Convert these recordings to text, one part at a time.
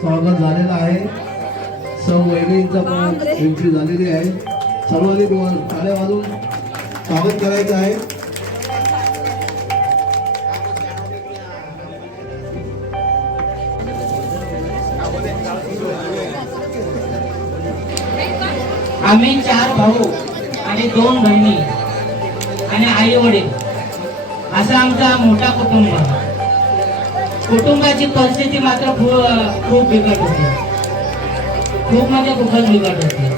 स्वागत झालेलं आहे. सौ वहिनींचं पण एंट्री झालेली आहे. सर्वांनी तुम्हाला टाळ्या वाजून स्वागत करायचं आहे. आम्ही चार भाऊ आणि दोन बहिणी आणि आई वडील असा आमचा मोठा कुटुंब कुटुंबाची परिस्थिती मात्र खूप खूप बिकट होती. खूप म्हणजे खूपच बिकट होती.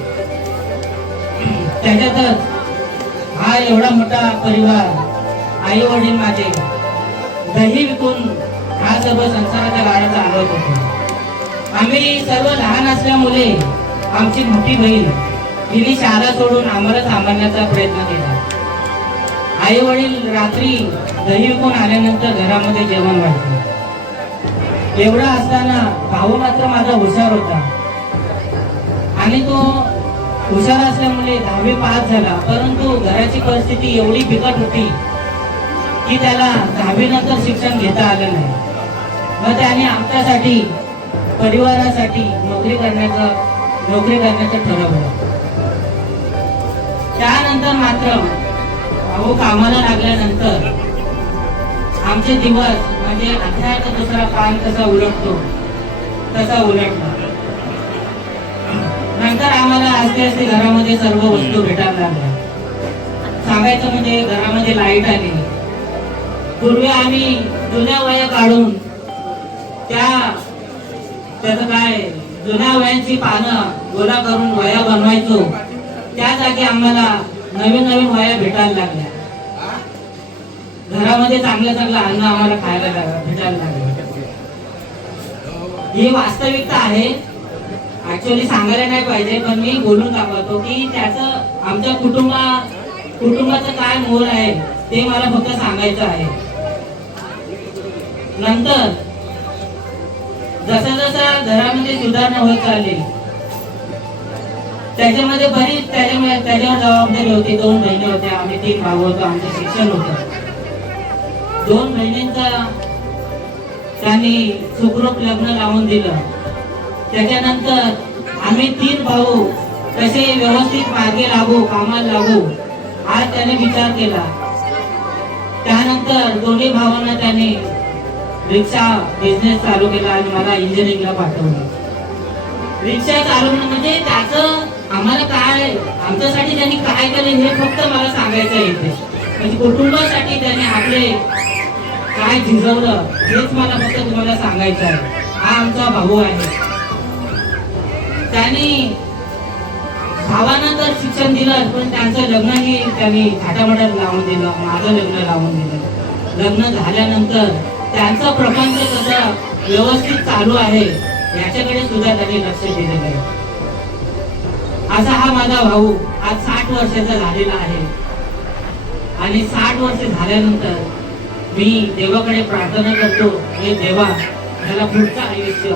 त्याच्यातच हा एवढा मोठा परिवार आई वडील माझे दही विकून हा सर्व संसाराच्या गाड्या चालवत होतो. आम्ही सर्व लहान असल्यामुळे आमची मोठी बहीण तिने शाळा सोडून आम्हाला सांभाळण्याचा प्रयत्न केला. आई वडील रात्री दही विकून आल्यानंतर घरामध्ये जेवण वाढलं एवढा असताना भाऊ मात्र माझा हुशार होता. आणि तो हुशार असल्यामुळे दहावी पास झाला. परंतु घराची परिस्थिती एवढी बिकट होती की त्याला दहावी नंतर शिक्षण घेता आलं नाही. मग त्याने आमच्यासाठी परिवारासाठी नोकरी करण्याचं नोकरी करण्याचं ठरवलं. त्यानंतर मात्र भाऊ कामाला लागल्यानंतर आमचे दिवस म्हणजे अध्यायाचा दुसरा पान कसा उलटतो तसा उलटला नंतर आम्हाला आस्ते आस्ते घरामध्ये सर्व वस्तू भेटायला लागल्या. सांगायचं म्हणजे घरामध्ये लाइट आली. पूर्वी आम्ही जुन्या वया काढून त्या त्याचं काय जुन्या वयांची पानं गोळा करून वया बनवायचो त्या जागी आम्हाला नवीन नवीन वया भेटायला लागल्या. घरामध्ये चांगलं चांगलं अन्न आम्हाला खायला लाग- भेटायला लागलं ही वास्तविकता आहे. ऍक्च्युअली सांगायला नाही पाहिजे पण मी बोलून दाखवतो की त्याचं आमच्या कुटुंबा कुटुंबाचं काय मोल आहे ते मला फक्त सांगायचं आहे. नंतर जसा जसा घरामध्ये सुधारणा होत चालली त्याच्यामध्ये बरीच त्याच्यामुळे त्याच्यावर जबाबदारी होती दोन बहिणी होत्या आम्ही तीन भाऊ होतो आमचं शिक्षण होतं. दोन महिन्यांचा त्यांनी सुखरूप लग्न लावून दिलं. त्याच्यानंतर आम्ही तीन भाऊ कसे व्यवस्थित मागे लागू कामाला लागू हा त्याने विचार केला. त्यानंतर दोन्ही भावांना त्याने रिक्षा बिझनेस चालू केला आणि मला इंजिनिअरिंगला पाठवलं. रिक्षा चालवणं म्हणजे त्याचं आम्हाला काय आमच्यासाठी त्यांनी काय केलं हे फक्त मला सांगायचं येते म्हणजे कुटुंबासाठी त्याने आपले काय झिजवलं हेच मला फक्त तुम्हाला सांगायचं आहे. हा आमचा भाऊ आहे. त्यांनी भावानं तर शिक्षण दिलं पण त्यांचं लग्नही त्यांनी थाटामाटात लावून दिलं माझं लग्न लावून दिलं. लग्न झाल्यानंतर त्यांचं प्रपंच कसं व्यवस्थित चालू आहे याच्याकडे सुद्धा त्यांनी लक्ष दिलेलं आहे असा हा माझा भाऊ आज साठ वर्षाचा झालेला आहे. आणि साठ वर्ष झाल्यानंतर मी देवाकडे प्रार्थना करतो हे देवा त्याला पुढचं आयुष्य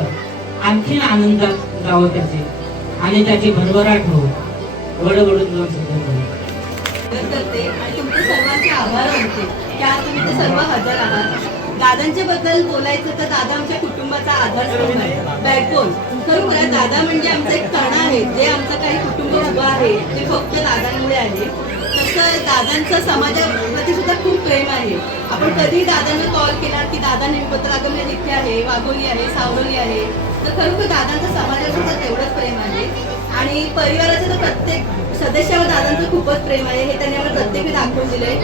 आणखीन आनंदात जावं त्याचे आणि त्याची भरभराट हो. वडवडून जाऊन शब्द करते आणि तुमचे सर्वांचे आभार मानते. त्या तुम्ही ते सर्व हजर आहात. दादांच्या बद्दल बोलायचं तर दादा आमच्या कुटुंबाचा आधारस्तंभ आहे. बॅकबोन. खरोखर दादा म्हणजे आमचं एक कणा आहे. जे आमचं काही कुटुंब उभं आहे ते फक्त दादांमुळे आहे. तसं दादांचं समाजाप्रती सुद्धा खूप प्रेम आहे. आपण कधी दादांना कॉल केला की दादा नेमकं अगं मी इथे आहे वाघोली आहे सावरोली आहे. तर खरोखर दादांचं समाजावर सुद्धा तेवढंच प्रेम आहे. आणि परिवाराचं तर प्रत्येक सदस्यावर दादांचं खूपच प्रेम आहे. हे त्यांनी आम्हाला प्रत्येकी दाखवून दिलंय.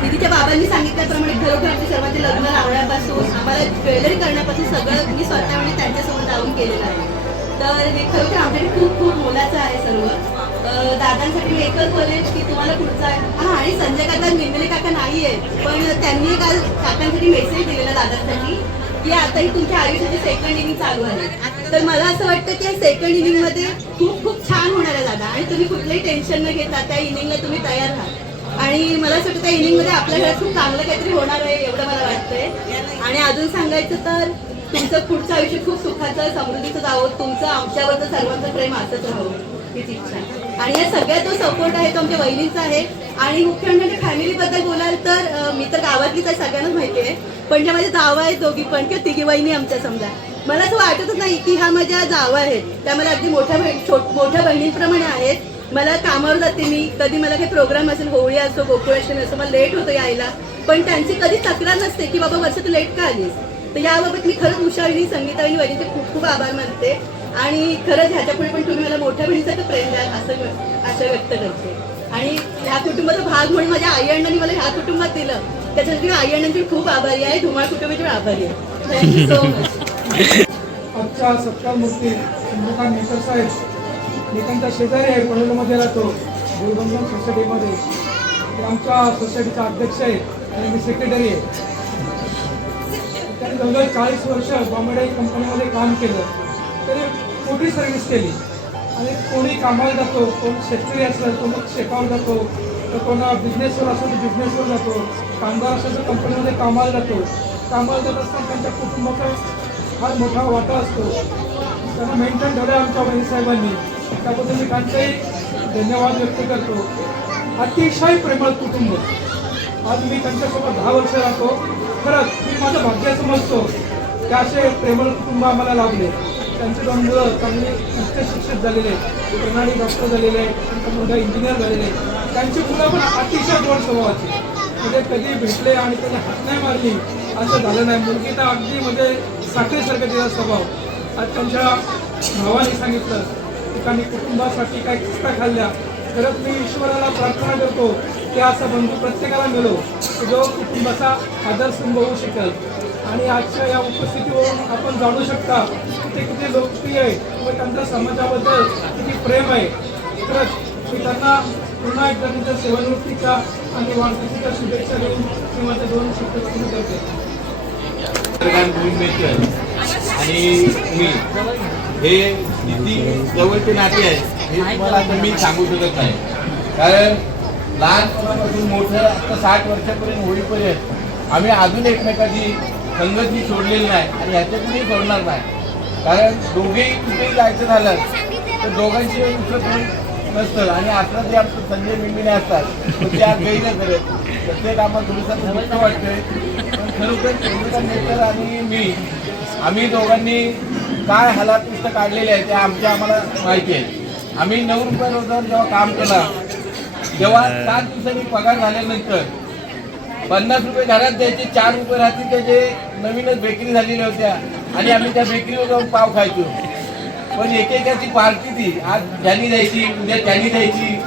दिदीच्या बाबांनी सांगितल्याप्रमाणे खरोखर आमच्या सर्वांचे लग्न लावण्यापासून आम्हाला ज्वेलरी करण्यापासून सगळं मी स्वतः म्हणजे त्यांच्यासमोर जाऊन केलेलं आहे. तर हे खरोखर आमच्याकडे खूप खूप मोलाचं आहे सर्व. दादांसाठी एकच बोलेन की तुम्हाला पुढचा आहे? हा आणि संजय काका निर्मले काका नाही आहे पण त्यांनी काल काकांसाठी मेसेज दिलेला दादांसाठी की आता ही तुमच्या आयुष्याची सेकंड इनिंग चालू आहे. तर मला असं वाटतं की सेकंड इनिंगमध्ये खूप खूप छान होणार आहे दादा आणि तुम्ही कुठलंही टेन्शन न घेता त्या इनिंगला तुम्ही तयार राहा. आणि मला असं वाटतं त्या इनिंगमध्ये आपल्या घरात खूप चांगलं काहीतरी होणार आहे एवढं मला वाटतंय. आणि अजून सांगायचं तर तुमचं पुढचं आयुष्य खूप सुखाचं समृद्धीचं जावं तुमचं आमच्यावरचं सर्वांचं प्रेम असंच राहावं हीच इच्छा आणि या सगळ्यात जो सपोर्ट आहे तो आमच्या वहिनीचा आहे. आणि मुख्य म्हणजे फॅमिलीबद्दल बोलाल तर मी तर गावातलीच आहे सगळ्यांनाच माहिती आहे. पण ज्या माझ्या जावा आहेत दोघी पण किंवा तिघी वहिनी आमच्या समजा. मला असं वाटतच नाही की ह्या माझ्या जावा आहेत. त्या मला अगदी मोठ्या बहीण मोठ्या बहिणींप्रमाणे आहेत. मला कामावर जाते मी. कधी मला काही प्रोग्राम असेल होळी असो गोकुळाष्टमी असो मला लेट होतं यायला. पण त्यांची कधी तक्रार नसते की बाबा वर्ष तू लेट का आलीस? तर याबाबत मी खरंच उषाविनी संगीताविनी वहिनीचे खूप खूप आभार मानते. आणि खरंच ह्याच्यापुढे पण तुम्ही मला मोठ्या बहिणीसारखं प्रेम द्याल असं मी आशा व्यक्त करते. आणि ह्या कुटुंबाचा भाग म्हणून माझ्या आई अण्णांनी मला ह्या कुटुंबात दिलं. त्याच्यासाठी आई अण्णांची खूप आभारी आहे धुमाळ कुटुंबाची आभारी आहे. थँक्यू सो मच आजच्या सत्कार मूर्ती चंद्रकांत मेकर साहेब मी त्यांच्या शेजारी आहे पनवेलमध्ये राहतो गुरुबंधन सोसायटीमध्ये. आमच्या सोसायटीचा अध्यक्ष आहे आणि मी सेक्रेटरी आहे. त्यांनी जवळजवळ चाळीस वर्ष बॉम्बे कंपनीमध्ये काम केलं. तरी मोठी सर्व्हिस केली? आणि कोणी कामाला जातो कोण शेतकरी असेल तो मग शेतावर जातो तर कोण बिझनेसवर असतो तर बिझनेसवर जातो. कामगार असेल तर कंपनीमध्ये कामाला जातो. कामाला जात असताना त्यांच्या कुटुंबाचा फार मोठा वाटा असतो. त्यांना मेंटेन ठेवलं आमच्या वहिनी त्याबद्दल मी त्यांचाही धन्यवाद व्यक्त करतो. अतिशय प्रेमळ कुटुंब. आज मी त्यांच्यासोबत दहा वर्ष राहतो. खरंच मी माझं भाग्य समजतो की असे प्रेमळ कुटुंब आम्हाला लाभले. त्यांचे दोन मुलं चांगले उच्च शिक्षित झालेले प्रणाली डॉक्टर झालेले त्यांचा मुलगा इंजिनियर झालेले आहेत त्यांची मुलं पण अतिशय गोड स्वभावाची म्हणजे कधी भेटले आणि त्यांनी हात नाही मारली असं झालं नाही. मुलगी तर अगदी म्हणजे साखरेसारखा तिचा स्वभाव. आज त्यांच्या भावाने सांगितलं की त्यांनी कुटुंबासाठी काही किस्ता खाल्ल्या खरंच मी ईश्वराला प्रार्थना करतो की असा बंधू प्रत्येकाला मिळो की जो कुटुंबाचा आदर्श होऊ शकेल. आणि आजच्या या उपस्थितीवरून आपण जाणू शकता की ते किती लोकप्रिय आहे व त्यांच्या समाजाबद्दल किती प्रेम आहे. खरंच मी त्यांना पुन्हा एकदा त्यांच्या सेवानिवृत्तीच्या आणि वाढदिवसाच्या शुभेच्छा देऊन मी माझ्या दोन शब्द पूर्ण करते आणि मी हे किती जवळचे नाते आहे हे तुम्हाला आता मी सांगू शकत नाही. कारण लहानपणापासून मोठं आता साठ वर्षापर्यंत होईपर्यंत आम्ही अजून एकमेकाची संगती सोडलेली नाही आणि ह्याच्या कुठेही सोडणार नाही. कारण दोघेही कुठेही जायचं झालं तर दोघांची दुसरं कोण नसतं. आणि आता जे आमचं संजय मिंबिने असतात ते आज गैर करत प्रत्येक आम्हाला थोडंसं दुःख वाटतंय. पण खरोखर चंद्रकांत नेकर आणि मी आम्ही दोघांनी काय हालात काढलेले आहे ते आमच्या आम्हाला माहिती आहे. आम्ही नऊ रुपये रोजगार जेव्हा काम केलं तेव्हा सात दिवसांनी पगार झाल्यानंतर पन्नास रुपये घरात द्यायचे चार रुपये राहतील त्याचे नवीनच बेकरी झालेल्या होत्या. आणि आम्ही त्या बेकरीवर जाऊन पाव खायचो. पण एकेकाची पार्टी ती. आज त्यांनी द्यायची उद्या त्यांनी द्यायची.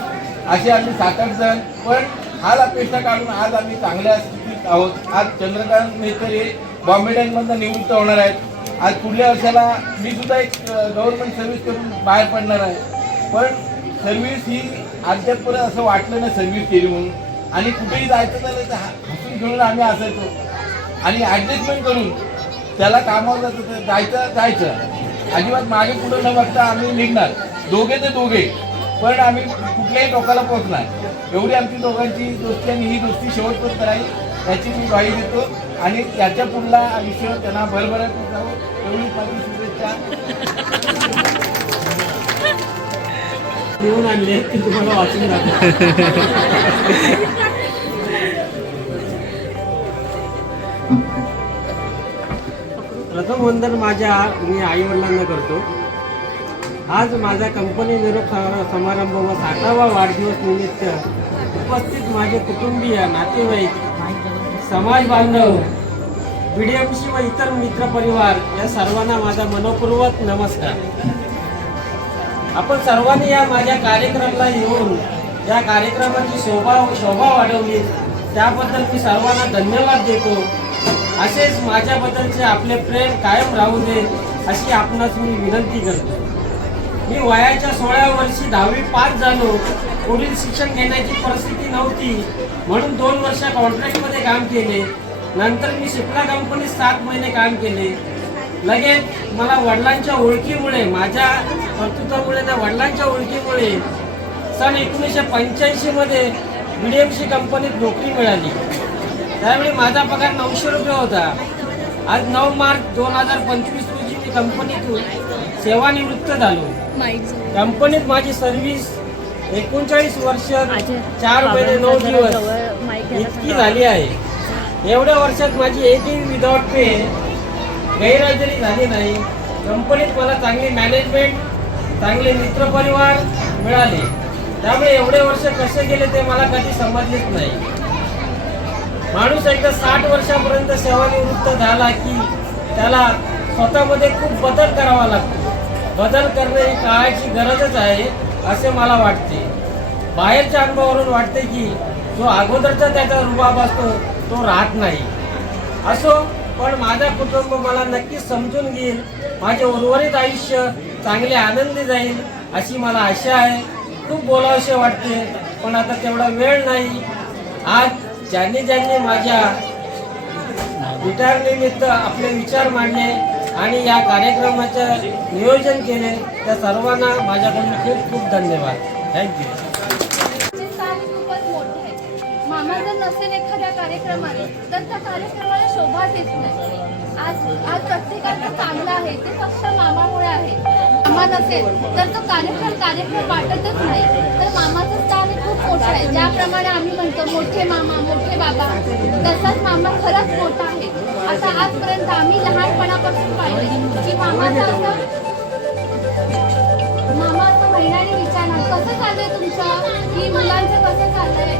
असे आम्ही सात आठ जण. पण हाल अपेक्षा काढून आज आम्ही चांगल्या स्थितीत आहोत. आज चंद्रकांत मेहतर हे बॉम्बे बँकमधनं निवृत्त होणार आहेत. आज पुढल्या वर्षाला मी सुद्धा एक गव्हर्नमेंट सर्व्हिस करून बाहेर पडणार आहे. पण सर्व्हिस ही अद्यापपर्यंत असं वाटलं नाही सर्व्हिस केली म्हणून. आणि कुठेही जायचं झालं तर हा- हसून खेळून आम्ही असायचो. आणि ॲडजस्टमेंट करून त्याला कामावर जायचं जायचं जायचं. अजिबात मागे पुढे न बघता आम्ही निघणार. दोघे ते दोघे पण आम्ही कुठल्याही टोकाला पोहोचणार एवढी आमची दोघांची दोस्ती आणि ही दोस्ती शेवटपर्यंत राहील याची मी ग्वाही देतो. आणि याच्या पुढला आयुष्य त्यांना भरभराट जाऊ एवढी माझी शुभेच्छा. लिहून आणले की तुम्हाला वाचून दाखव. प्रथम वंदन माझ्या मी आई वडिलांना करतो. आज माझा कंपनी निरोप समारंभ व साठावा वाढदिवस निमित्त उपस्थित माझे कुटुंबीय नातेवाईक समाज बांधव बीडीएमसी व इतर मित्रपरिवार या सर्वांना माझा मनपूर्वक नमस्कार. आपण सर्वांनी या माझ्या कार्यक्रमाला येऊन या कार्यक्रमाची शोभा शोभा वाढवली. त्याबद्दल मी सर्वांना धन्यवाद देतो. असेच माझ्याबद्दलचे आपले प्रेम कायम राहू दे अशी आपणास मी विनंती करतो. मी वयाच्या सोळा वर्षी दहावी पास झालो. पुढील शिक्षण घेण्याची परिस्थिती नव्हती. म्हणून दोन वर्ष कॉन्ट्रॅक्टमध्ये काम केले. नंतर मी शिपला कंपनीत सात महिने काम केले. लगेच मला वडिलांच्या ओळखीमुळे माझ्या कर्तृत्वामुळे त्या वडिलांच्या ओळखीमुळे सन एकोणीसशे पंच्याऐंशीमध्ये बी डी एम सी कंपनीत नोकरी मिळाली. त्यावेळी माझा पगार नऊशे रुपये होता. आज नऊ मार्च दोन हजार पंचवीस रोजी मी कंपनीतून सेवानिवृत्त झालो. कंपनीत माझी सर्व्हिस एकोणचाळीस वर्ष चार महिने नऊ दिवस इतकी झाली आहे. एवढ्या वर्षात माझी एकही विदाउट पे गैरहजेरी झाली नाही. कंपनीत मला चांगली मॅनेजमेंट चांगले मित्रपरिवार मिळाले. त्यामुळे एवढे वर्ष कसे गेले ते मला कधी समजलेच नाही. माणूस एकदा साठ वर्षापर्यंत सेवानिवृत्त झाला की त्याला स्वतःमध्ये खूप बदल करावा लागतो. बदल करणे ही काळाची गरजच आहे असे मला वाटते. बाहेरच्या अनुभवावरून वाटते की जो अगोदरचा त्याचा रुबाब असतो तो राहत नाही. असो पण माझा कुटुंब मला नक्कीच समजून घेईल. माझे उर्वरित आयुष्य चांगले आनंदी जाईल अशी मला आशा आहे. खूप बोलावशे वाटते पण आता तेवढा वेळ नाही. आज ज्यांनी ज्यांनी माझ्या रिटायर निमित्त आपले विचार मांडले आणि या कार्यक्रमाचं नियोजन केले त्या सर्वांना माझ्याकडून खूप खूप धन्यवाद. थँक्यू चे मामा जर नसेल एखाद्या कार्यक्रमाला तर त्या कार्यक्रमाला शोभाच येत नाही. आज आज प्रत्येकाचं चांगलं आहे ते फक्त मामामुळे आहे. मामा नसेल तर तो कार्यक्रम कार्यक्रम वाटतच नाही. तर मामाचं स्थान हे खूप मोठं आहे. ज्याप्रमाणे आम्ही म्हणतो मोठे मामा मोठे बाबा तसाच मामा खरंच मोठा आहे. आता आजपर्यंत आम्ही लहानपणापासून पाहिले की मामाचं असं मामा असं महिन्याने विचारणार कसं चाललंय तुमचं? की मुलांचं कसं चाललंय?